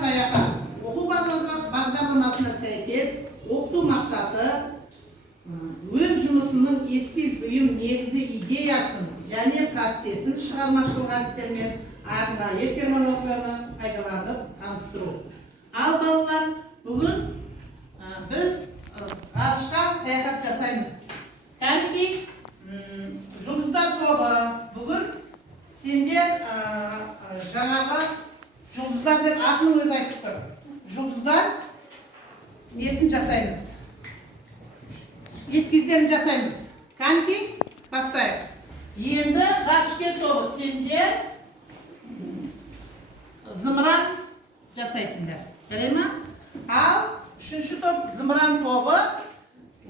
саяхат оқу бағдарламасына сәйкес оқыту мақсаты өз жұмысының эскиз бұйым негізі идеясын және процесін шығармашылық әдістермен арнайы терминологияны пайдаланып таныстыру. Ал балалар, бүгін біз ғарышқа саяхат жасаймыз. Кәнекей, жұлдыздар тобы, бүгін сендер жаңағы жұлдыздар деп атын өзі айтып тұр. Жұлдыздар несін жасаймыз? Эскиздерін жасаймыз. Кәнекей, бастайық. Енді ғарышкер тобы сендер зымыран жасайсыңдар. Жарай ма? Ал үшінші топ зымыран тобы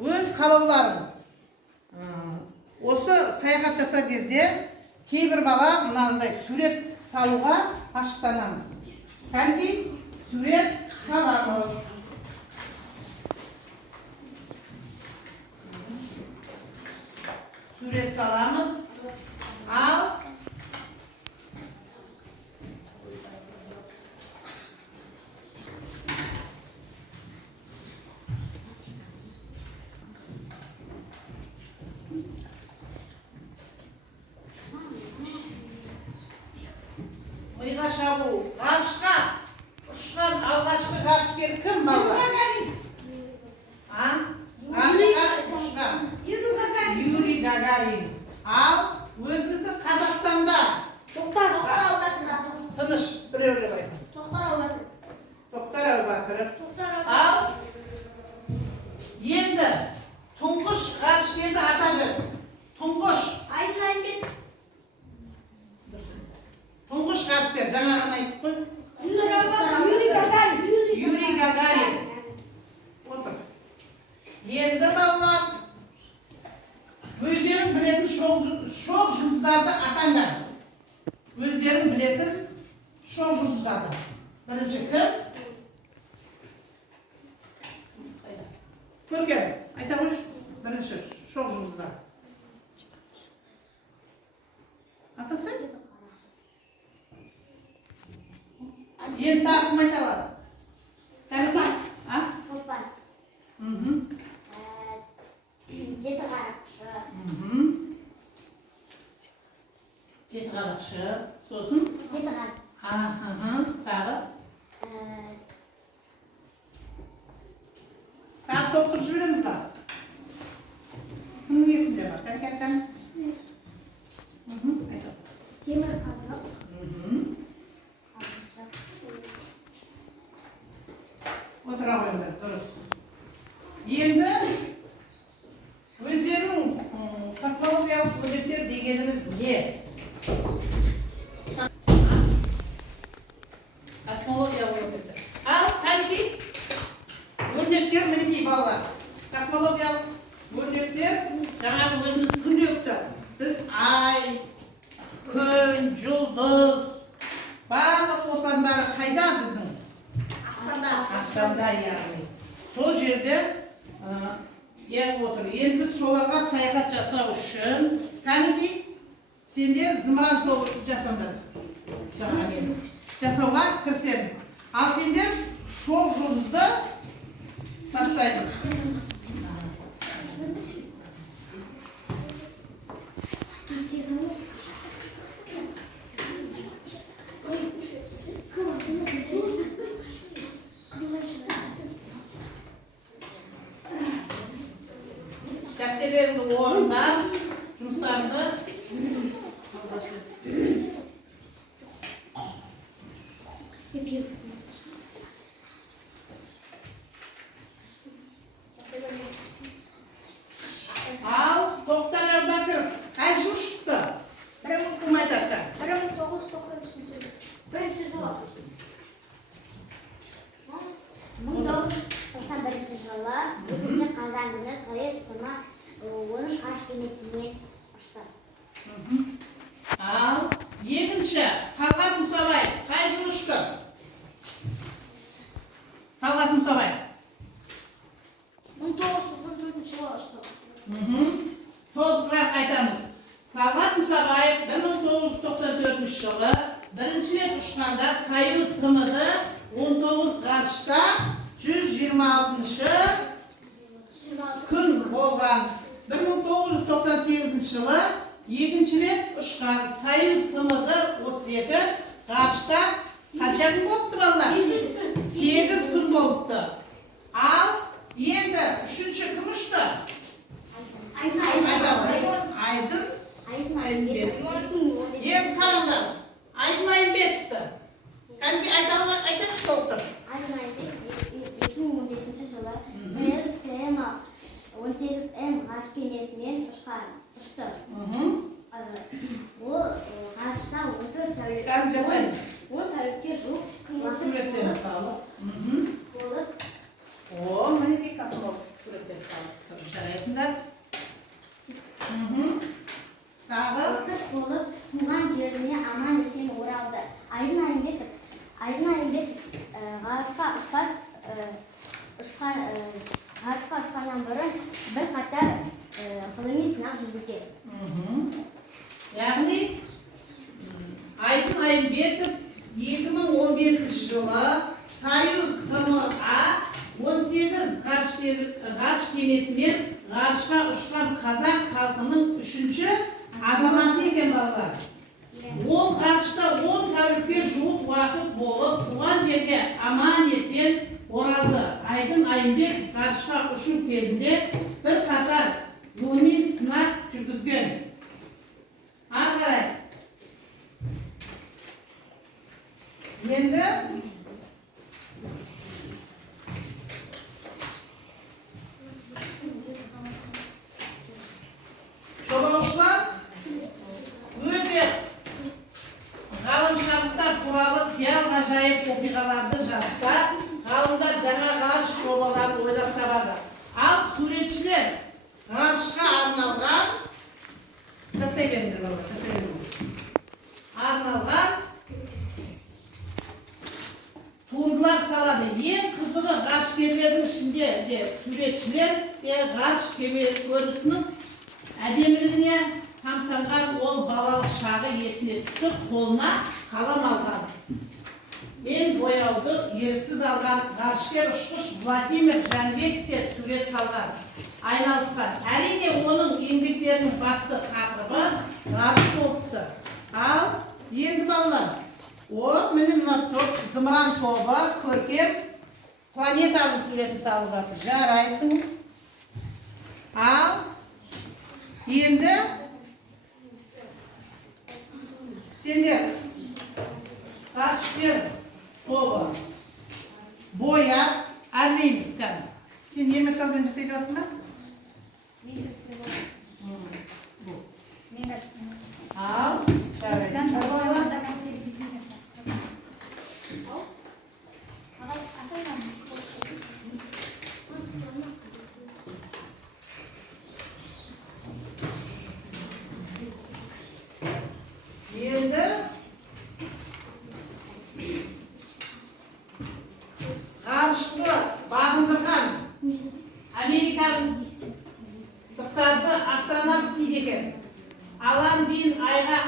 өз қалауларын. Осы саяхат жасар кезде кейбір бала мынандай сурет салуға ашықтанамыз. Кәнекей, сурет саламыз. Сурет саламыз. Ал миға шабу, ғарышқа ұшқан алғашқы ғарышкер кім балалар? Юрий Гагарин. Ал өзіміздің Қазақстанда тыныш біреулер айтады. Тоқтар Әубәкіров. Ал енді тұңғыш ғарышкерді атады. Тұңғыш ғарышкер, жаңа ғана айттық қой. Юрий Гагарин. Отыр. Енді балалар, өздерің білетін шоқ жұлдыздарды атаңдар. Өздерің білетін шоқ жұлдыздарды. Бірінші кім? Көрген, айта қойш. Бірінші шоқ жұлдыздар. Атасы? Енді тағым айта алады. Кәліма? Шолпан. Жеті қарақшы. Жеті қарақшы. Сосын? Жеті қаз. Тағы? Тағы тоқтырып жібереміз ба? Кімнің есінде бар? Кәл. Темір қазық. Отыра қойыңдар, дұрыс. Енді өздерің космологиялық бөліктер дегеніміз не? Космологиялық бөліктер. Ал кәнекей өрнектер мінекей балалар. Космологиялық өрнектер жаңағы өзіміз күнделікті. Біз ай, күн, жұлдыз, барлығы осылардың бәрі қайда біздің? Аспанда, яғни. Сол жерде отыр. Енді біз соларға саяхат жасау үшін кәнекей сендер зымыран тобы жасаңдар. Жасауға кірісеміз. Ал сендер шоқ жұлдызды бастаймыз. Дәптеріңді орындар, жұмыстарыңды ал Тоқтар Әубәкіров қай жылы шықты? Кім айтады? 1993 бірінші жылы. 1991 жылы 2 қазан күні Союз күні 13 ғарыш кемесімен ұшты. Ал екінші Талғат Мұсабай қай жылы ұшты? Талғат Мұсабай 1994 жылы ұшты. Толығырақ айтамыз. Талғат Мұсабаев 1994 жылы бірінші рет ұшқанда Союз ТМ-ді 19 ғарышта 126 күн болған. 1998 жылы екінші рет ұшқан Союз ТМЗ-32 ғарышта қанша күн болыпты балалар? 8 күн болыпты. Ал енді үшінші кім ұшты? Айдын Айымбетов. Енді қараңдар, Айдын Айымбетовті кәдімгі айтыңызшы доктор. Айдын Айымбетов 2015 жылы Союз ТМ-18М ғарыш кемесімен ұшты. Ол ғарышта 14 тәулікке жуық уақыт болып. О, мінеке қасым суреттер салып жарайсыңдар. Тағы болып туған жеріне аман есен оралды. Айдын Айымбетов ғарышқа ұшқаннан бұрын бір қатар ғылыми сынақ жүргізеді. Яғни Айдын Айымбетов 2015 жылы Союз ТМА-18 ғарыш кемесімен ғарышқа ұшқан қазақ халқының үшінші азаматы екен балалар. Ол ғарышта 10 тәулікке жуық уақыт болып, туған жерге аман есен оралды. Айдын Айымбетов ғарышқа ұшу кезінде бір қатар ғылыми сынақ жүргізген. Ары қарай. Енді жолаушылар өте ғалымшылықтар туралы қиял ғажайып оқиғаларды жазса, ғалымдар жаңа ғарыш жобаларын ойлап табады. Ал суретшілер ғарышқа арналған туындылар салады. Ең қызығы ғарышкерлердің ішінде де суретшілер де ғарыш кеме көрінісінің әдемілігіне тамсанған ол балалық шағы есіне түсіп, қолына қалам алған. Мен бояуды еріксіз алған ғарышкер ұшқыш Владимир Жанбек те сурет салған, айналысқан. Әрине оның еңбектерінің басты тақырыбы ғарыш болыпты. Ал енді балалар, міне мына топ зымыран тобы көркем планетаның суретін салуға жарайсың. Ал енді сендер ғарышкер тобы бояп әрлейміз кәні. Сен емек салбен жасай жатсың ба? Ал жарайсың. Енді ғарышты бағындырған американдықтарды астронавт дейді екен. Алан дейін айға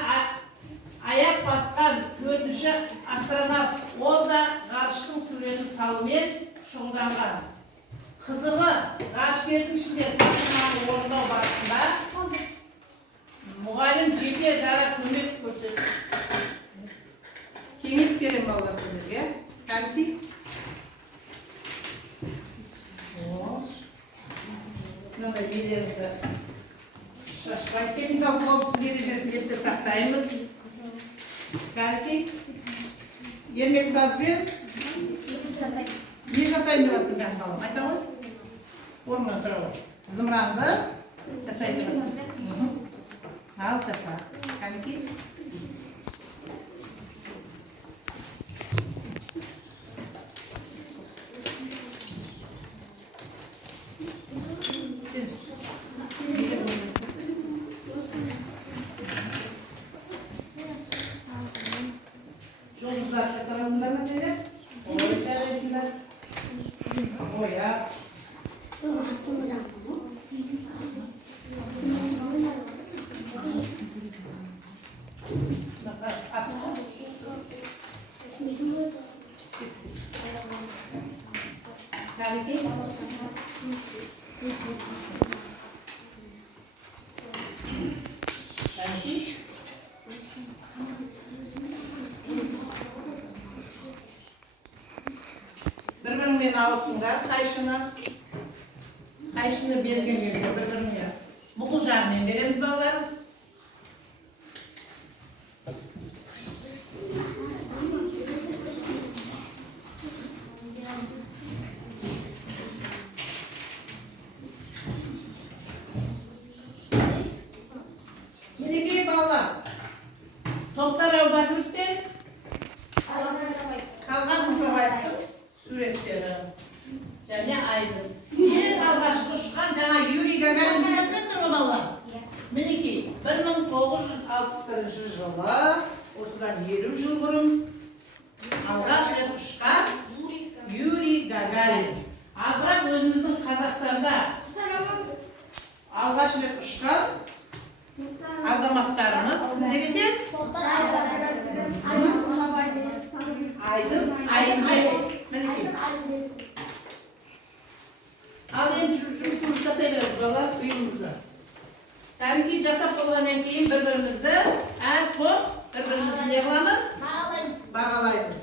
аяқ басқан төртінші астронавт. Ол да ғарыштың суретін салумен шұғылданған. Қызығы ғарышкердің ішінде тапсырманы орындау барысында мұғалім жеке дара көмек көрсетті. Кеңес берем балалар сіздерге. Кәмпи. Мынандай елерді шашпай. Техникалық қауіпсіздік ережесін есте сақтаймыз. Кәмпи. Ермек сазбен не жасайын деп жатсың бәрін балам? Айта ғой. Орнына тұра ғой. Зымыранды жасайын деп жатсың. Ал жаса. Кәмпи. Жолдызlar жасамасыңдар ма сендер? Ой, жарайсыңдар. Бояп. Kanki. Kanki. Bir-biringмен ауысыңдар, қайшыны берген кезде бір-біріңе бұқыл жағымен береміз балалар. Мінекей балалар, топтар аударыңызбен қалған мұсабайттың суреттері және айдын. Ең алғашқы ұшқан жаңа Юрий Гагарин деп жатыр ғой балалар. Мінекей 1961 жылы, осыдан 50 жыл бұрын алғаш рет ұшқан Юрий Гагарин. Азырақ өзіміздің Қазақстанда алғаш рет ұшқан азаматтарымыз кімдер екен? Айдын, Айымбек. Мінекей. Ал енді жұмысымызды жасай береміз балалар, үйімізді. Кәдімгі жасап болғаннан кейін бір-бірімізді әр топ бір-бірімізді не қыламыз? Бағалаймыз.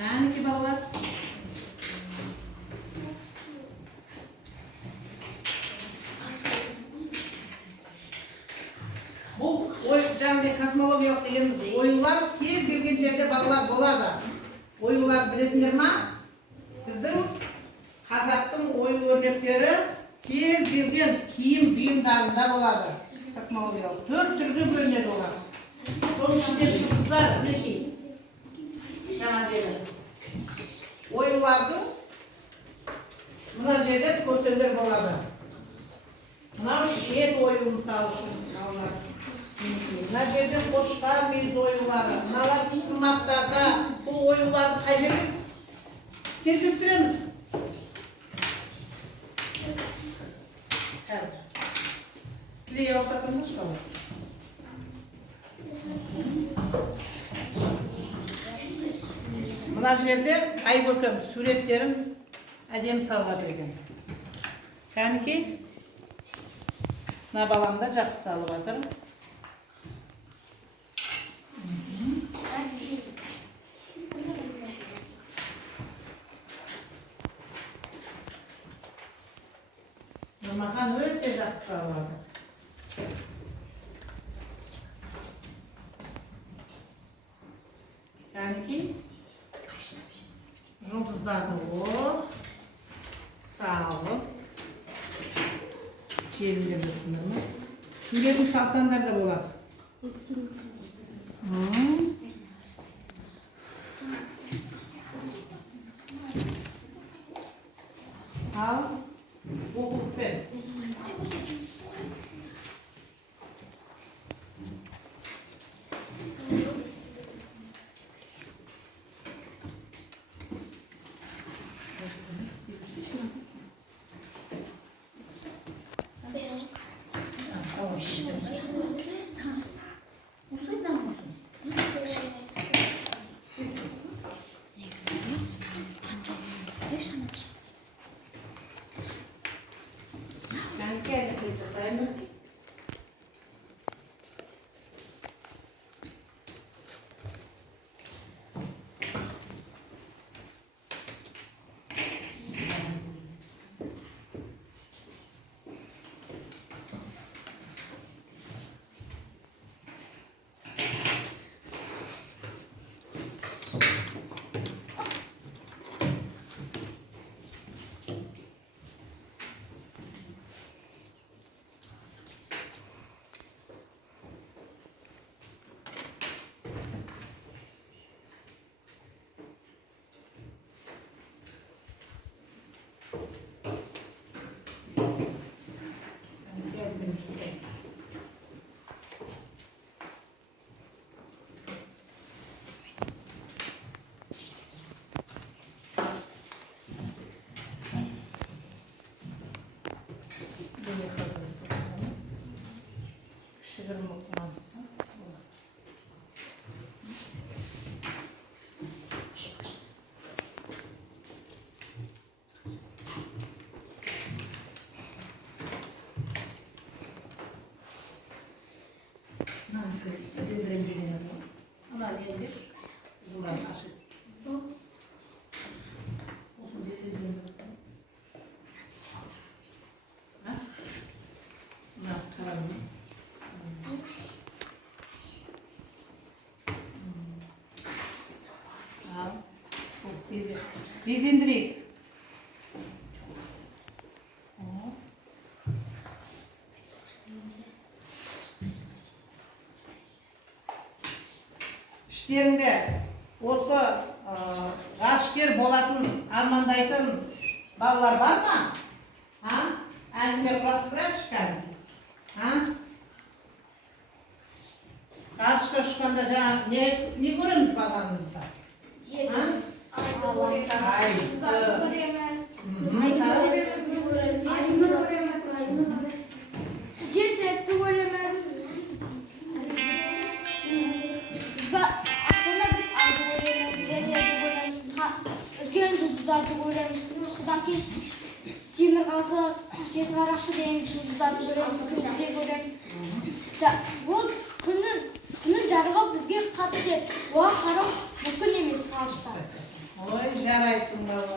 Kanki ballar. Бұл жаңағыдай космологиялық деген оюлар кез келген жерде балалар болады. Оюлар білесіңдер ма? Біздің қазақтың ою-өрнектері кез келген киім бұйымдарында болады. Космологиялық 4 түрге бөлінеді олар. Соның ішінде жұлдыздар мінекей. Жаңа жерде. Оюлардың мына жерде көсемдер болады. Мынау шет ою мысалы үшін. Мына жерде қошқар мүйіз оюлары. Мыналар сырмақтарда бұл оюларды қай жерде кездестіреміз? Қазір. Тілей ауысатыңыз қалай? Мына жерде айкөркем суреттерін әдемі салып екен. Кәнекей, мына балам да жақсы салып жатыр. Нұрмахан өте жақсы салып жатыр. Кәнекей, жұлдыздарды салып желілер жатсыңдар ма? Суретін салсаңдар да болады. Al. Okup ver. Ben geldim kızlarımız. Ben geldim kızlarımız. Yemek hazırlasın. Pişiririm okumadım. Nasıl? Zindirim düşünüyorum. Ana gelir. Bizim ben aşık. Olsun diye zindirim. Ha? Ne yapalım? Al. Diz indireyim. İşlerinde olsa asker болатын armandaytın ballar var mı? Ha? Әңгіме құрастырайықшы кәдімгі. Ha? Ғарышқа ұшқанда жаңағы не көреміз баламызда? Ha? Ай, Жер сәтті көреміз. Aslında biz ayda koyuyoruz, yerlerde koyuyoruz, үлкен жұлдыздарды koyuyoruz. Содан кейін темірқазы, жетіқарақшы деген жұлдыздарды көреміз, күзде көреміз. Ол күннің жарығы бізге қасиет. Оған қарау мүмкін емес ғарышта. Ой, жарайсың бала.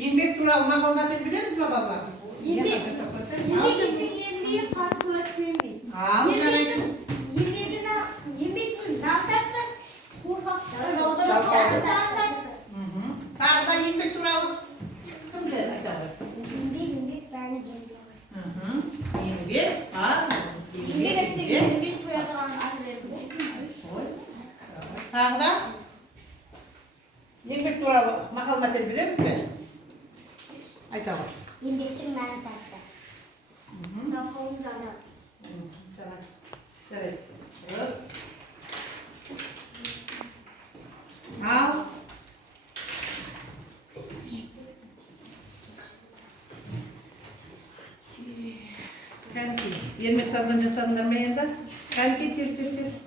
Еңбек туралы мақалматын білеміз бе балалар? Еңбек етсең еңбегі қарт өтілмейді. Ал, жарайсың. Еңбектің нантатты, қорғақты, Тағы да еңбек туралы кім біледі айтады? еңбек бәрін жазылған. Еңбек бар. Еңбек етсең еңбек тоятыған Ой. Тағы да еңбек туралы мақалматын білеміз бе? Айта ғой. Еңбектің нантатты. Нақауын жара. Жарайды. Дұрыс. Ал. Кәнекей. Ермек саздан жасадыңдар ма енді? Кәнекей тез.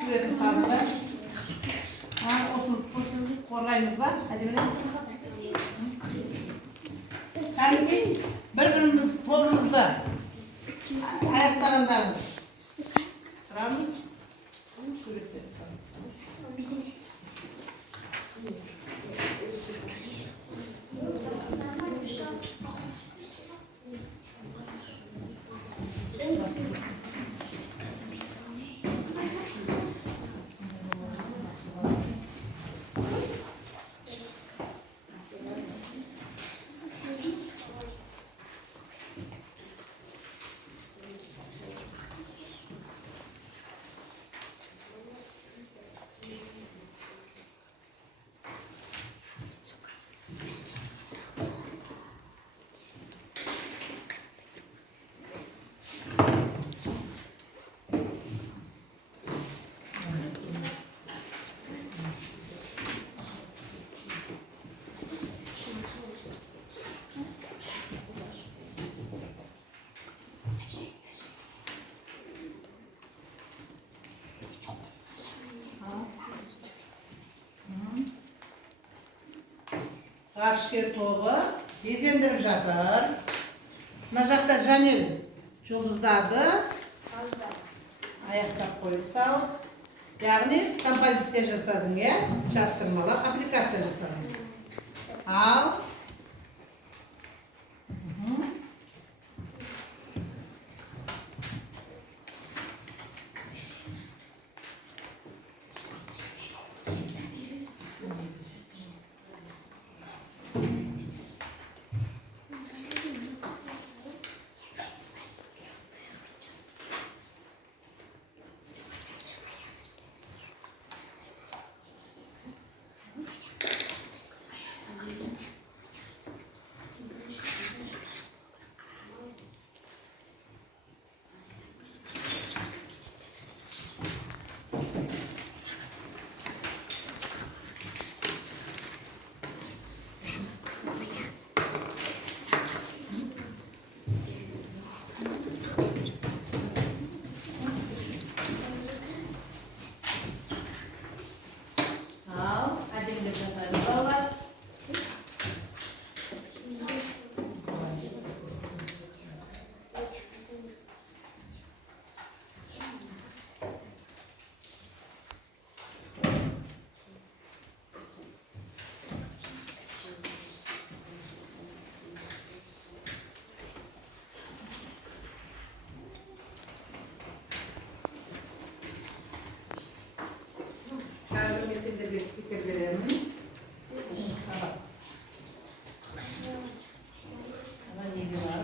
Суретін сазында. Осыны қорғаймыз ба? Әдеміне. Кәнекей бір-біріміз тобымызды аяқтағандарымыз. Тұрамыз. Суреттер. ғарышкер тобы безендіріп жатыр. Мына жақта Жанел жұлдыздарды аяқтап қойып салып, яғни композиция жасадың, иә? Жапсырмалап аппликация жасадың. Ал әдемілеп жасайды балалар. Қазір мен сендерге стикер беремін. Сабақ. Ана неге бар?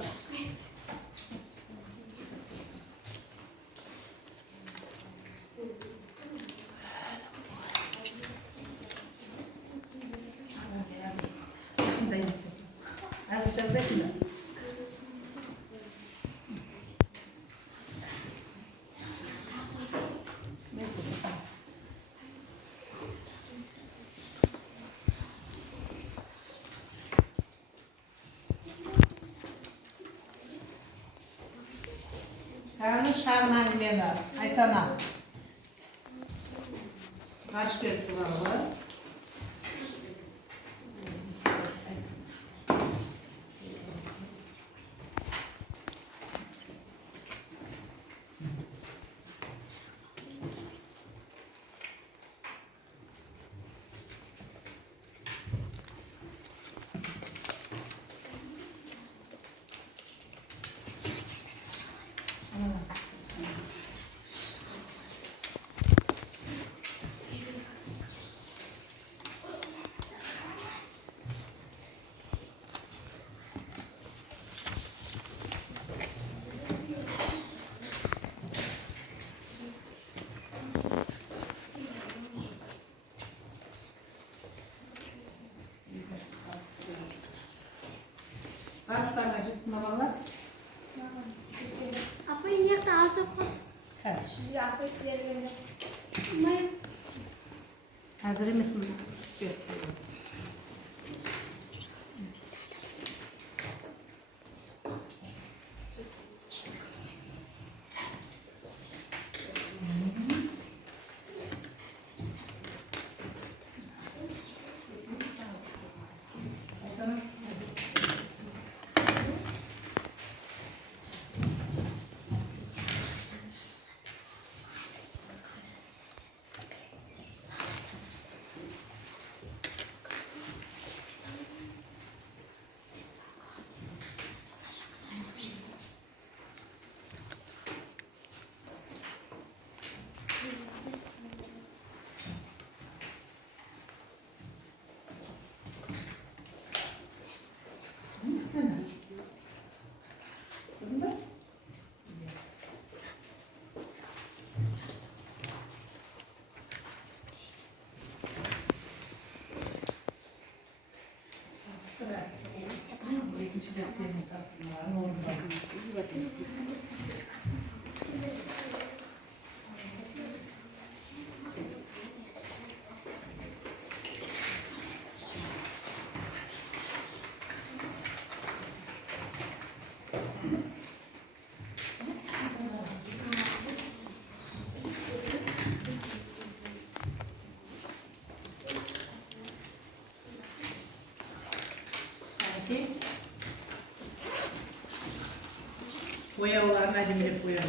Осындай әзір жазбайсыңдар. Қазір шағын әңгімені Айсана. Ғарышкер туралы. Арықтарға жеттім балалар. Апа, неқті алтып қос. Sizga aql berganlar. Қазір емес ми? Boyalarını acemilip boyarlar.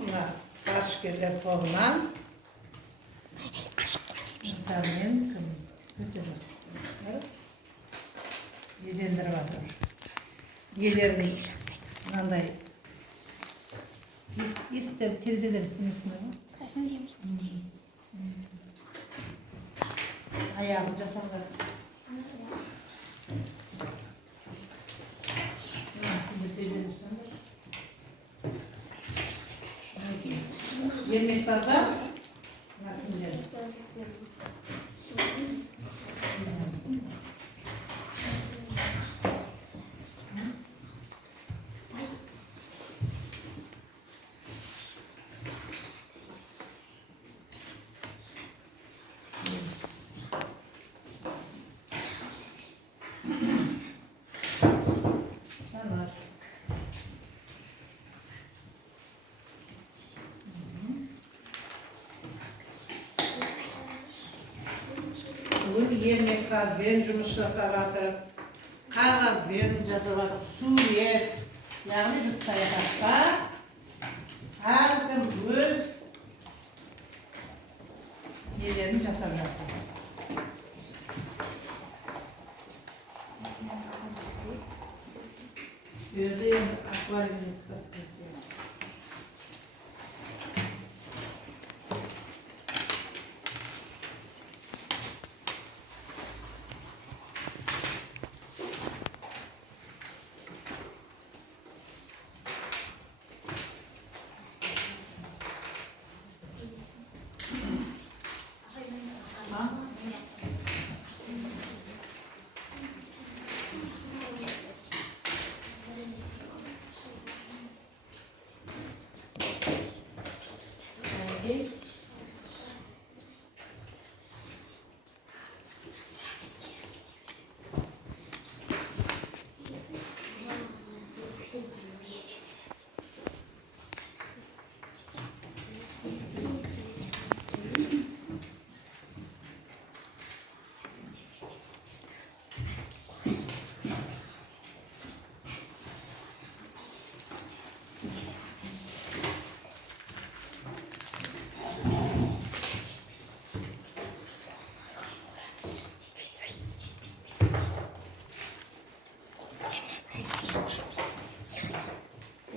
Buna karşı gelir forman. Tabii yezendir vardır. Yelerini nanday ister terziler istemek mi? Ayağı casanlar. Yemek sazda. Bugün yemek sazben жұмысшасаватыр, қағазбен жазыватыр, сурет, яғни біз саяхатта әркім өз нелерін жасап жатыр. Өзі енді аквариуммен қасқырды.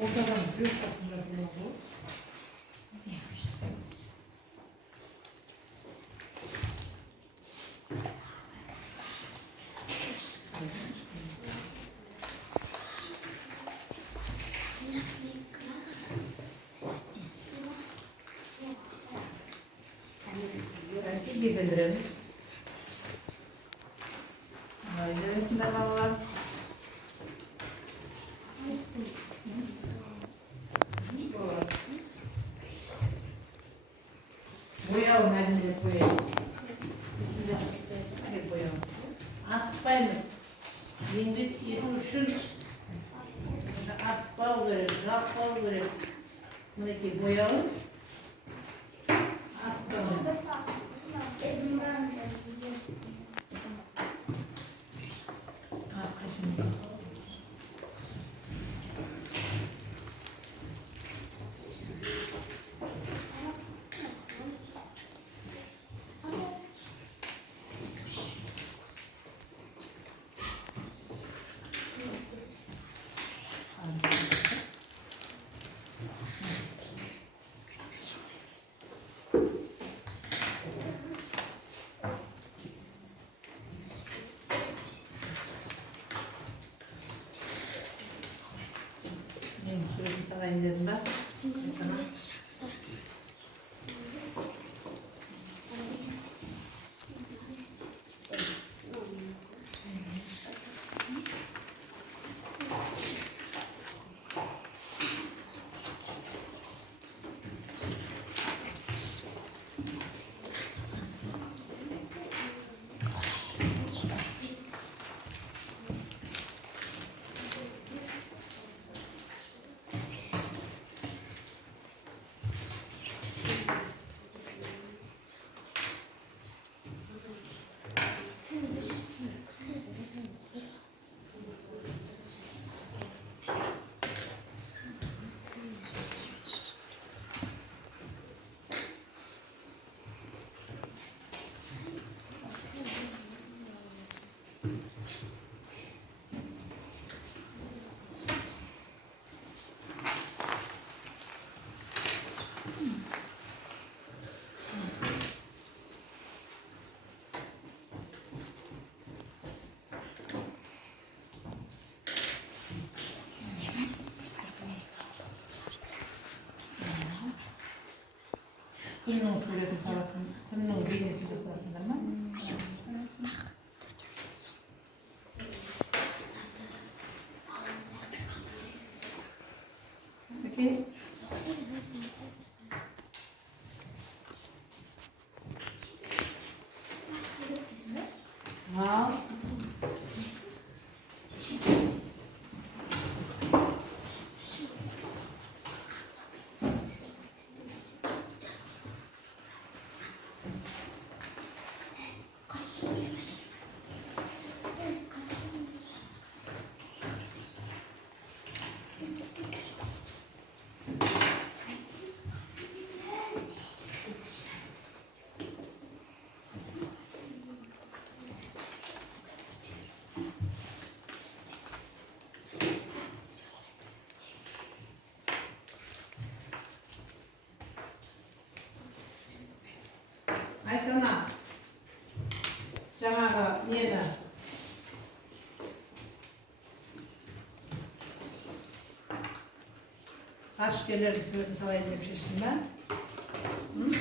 Ortadan göz takımlarına bu. Belki gezindirelim. Ailesinler babalar. Boyalım, elini koyalım. Bismillah. Hadi boyalım. Asıtmayınız. Yengit yıkın üçün. Asıtmağı verir, kalkmağı verir. Bunu boyalım. Asıtmayınız. Sana indirim ben. Sana. Günün suretini salatsın. Günün beynesini de salatsın ama. Peki. Ha. Aysana. Camaga niyede? Taş gelir salayım demiştim ben. Hı?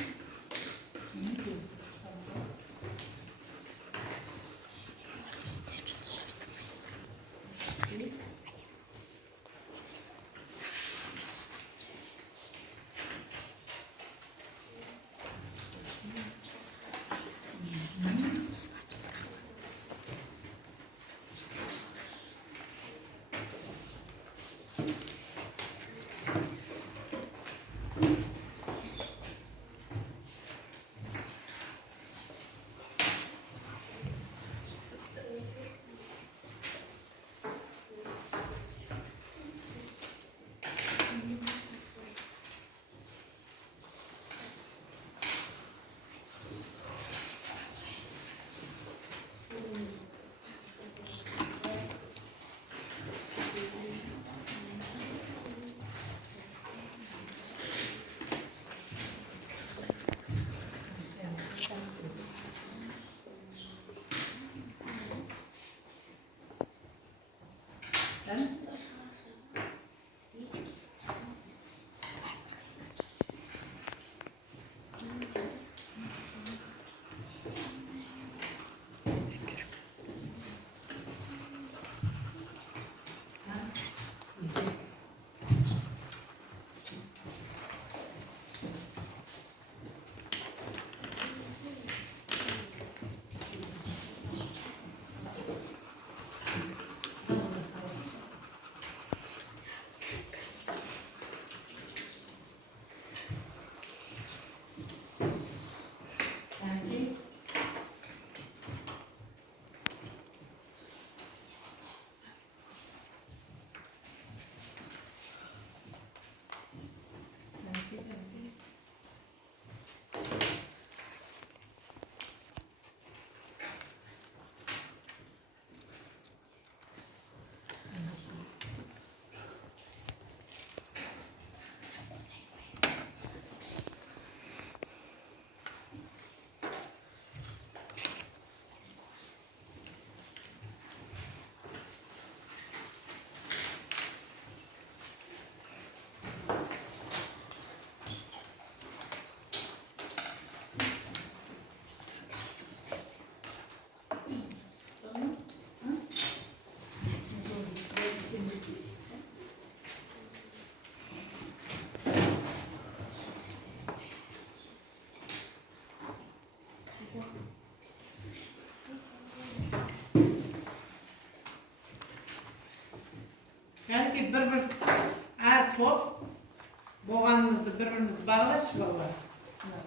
Ben? Yani bir er top boğanımızı birbirimizi bağlar çıkarlar.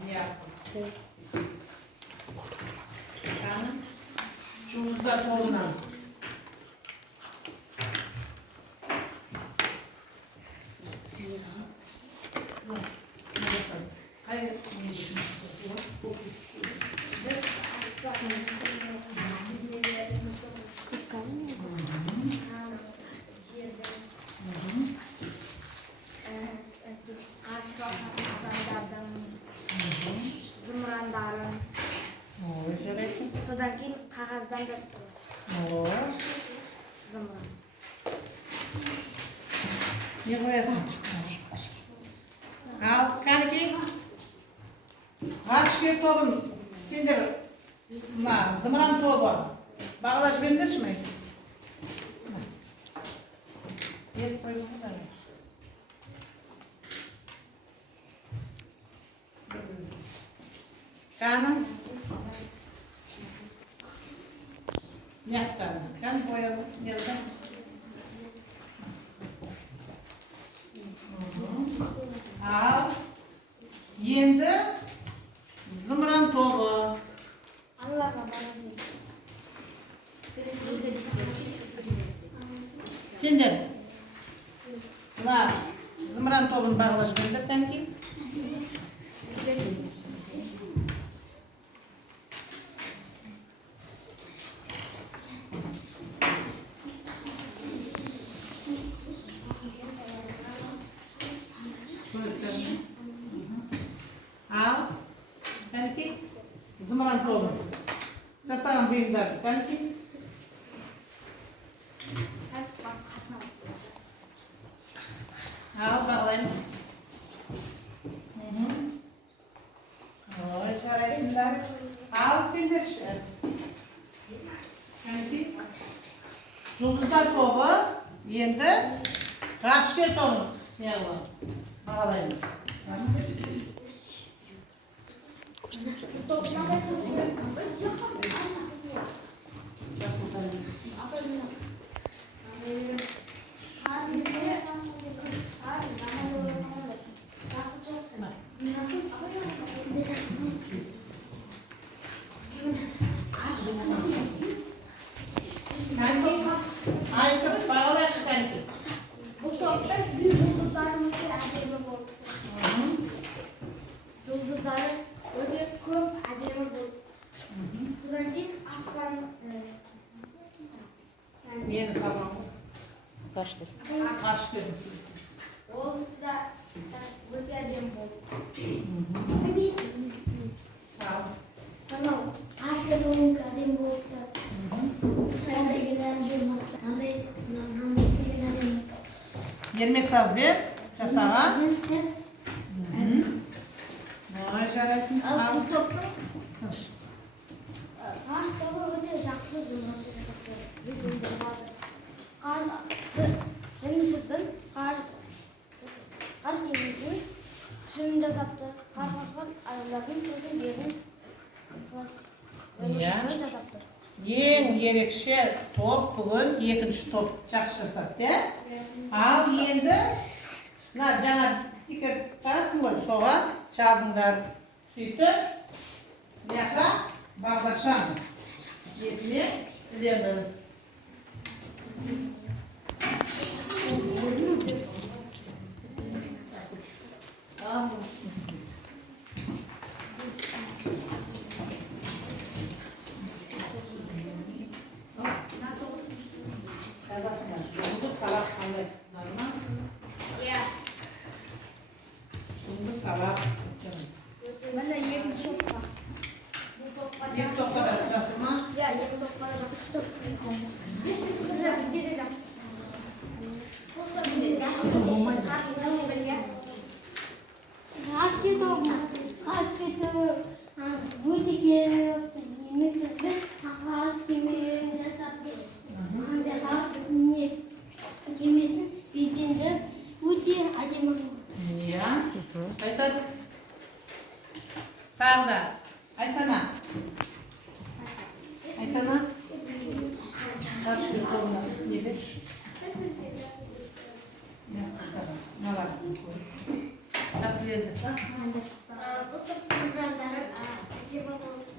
Ne yapalım? Yani şumuzda koluna. Hayır. Zımrandарын. Sodan keyin qog'ozdan dasturlar. Zımran. Ne koyarsın? Al, kanki. Ғарышкер тобын сендер мына зымыран тобы бағалап жіберіңдерші мә. Беріп қойыңдар. Қаным? Неқтан? Қан бояды? Неқтан? Ал, енді зымыран тобы. Сендер мына зымыран тобын бағалап жіберіңдер кәнекей. Ал, кәнекей, зымыран тобын жасаған бұйымдарды кәнекей. Ал, бағалаймыз. Ой, жарайсыңдар. Ал, сендерші. Кәнекей. Жұлдыздар тобы, енді ғарышкер тобын бағалаймыз. Айтып бағалайықшы кәнекей. Бұл топта жұлдыздарымыз әдемі болды. Жұлдыздары өте көп әдемі болды. Содан кейін аспан Нені салған ғой? Ғарышкер. ол сізді өте әдемі болды. Сау. Анау ғарышкер тобы әдемі болды. Ермек сазбен жасаған. Ой, жарайсың. Ал Ал. бұл топтың ғарыш тобы өте жақсы Сіздің ғарыш кемесін түсімін жасапты. Ғарышқан адамдардың көзін берін жасапты. Ең ерекше топ бүгін екінші топ жақсы жасапты. Ал енді мына жаңа стикер тараттым ғой, соған жазыңдар. Сөйтіп, мынақа бағдаршам есіне ілеміз. Жазасыңдар. Жұлдыз сабақ қандай? Иә. Жұлдыз сабақ. Міне екінші топқа. Екі топқа да жасыр ма? Иә, екі топқа да жақсы. Бізге де жақсы. Ғарышкер тобы өте керемет емес біз ғарыш кемесін жасапты. Ғарыш кемесін безендіріп өте әдемі болды. Иә. Айтады. Тағы да. Айсана. Айсана. Ғарышкер тобына не бер? Жақсы еді. Бұл топтың зымырандары әдемі болды.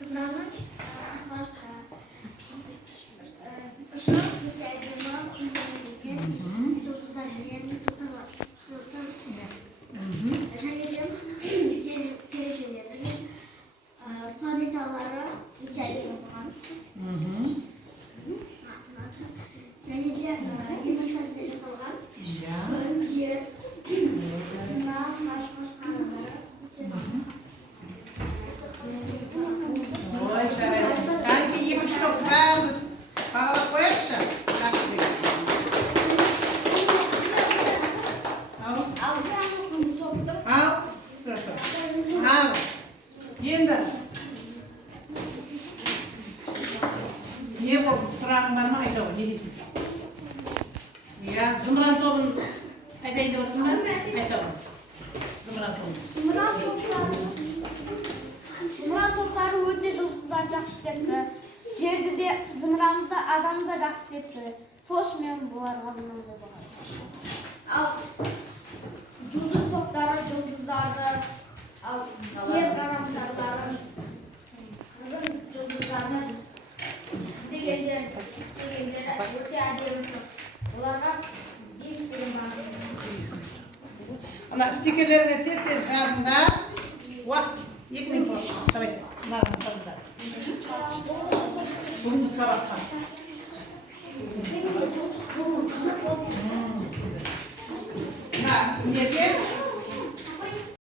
Зымыраны ұшы өте әдемі жұлдыздармен тұтылған. Және де перешелері планеталары өте әдемі болған. Және де емексазбен жасалған. Жер, сынақ, ғарышқашқанлары. Ой, жарайды. Кәнекей екінші топ бәріміз бағалап қояйықшы. Жақсы деген. Ал. Ya zımran тобын айтайын деп отырсың ба? Айтамын. Зымыран тобын. Зымыран топтары өте жұлдыздар жақсы істепті. Жерді де, зымыранды да, адамды да жақсы істепті. Сол үшін мен бұларға мынандай баға. Ал жұлдыз топтары жұлдыздарды, ал жер ғаламшарларын, күн жұлдыздарын істегендері өте әдемі шығып. Оларға 5 деген бар. Ана стикерлерге тез-тез жазыңдар. Уақыт 2 минут ұстап айтты. Мынаны жазыңдар. Бүгінгі сабаққа. Мына неге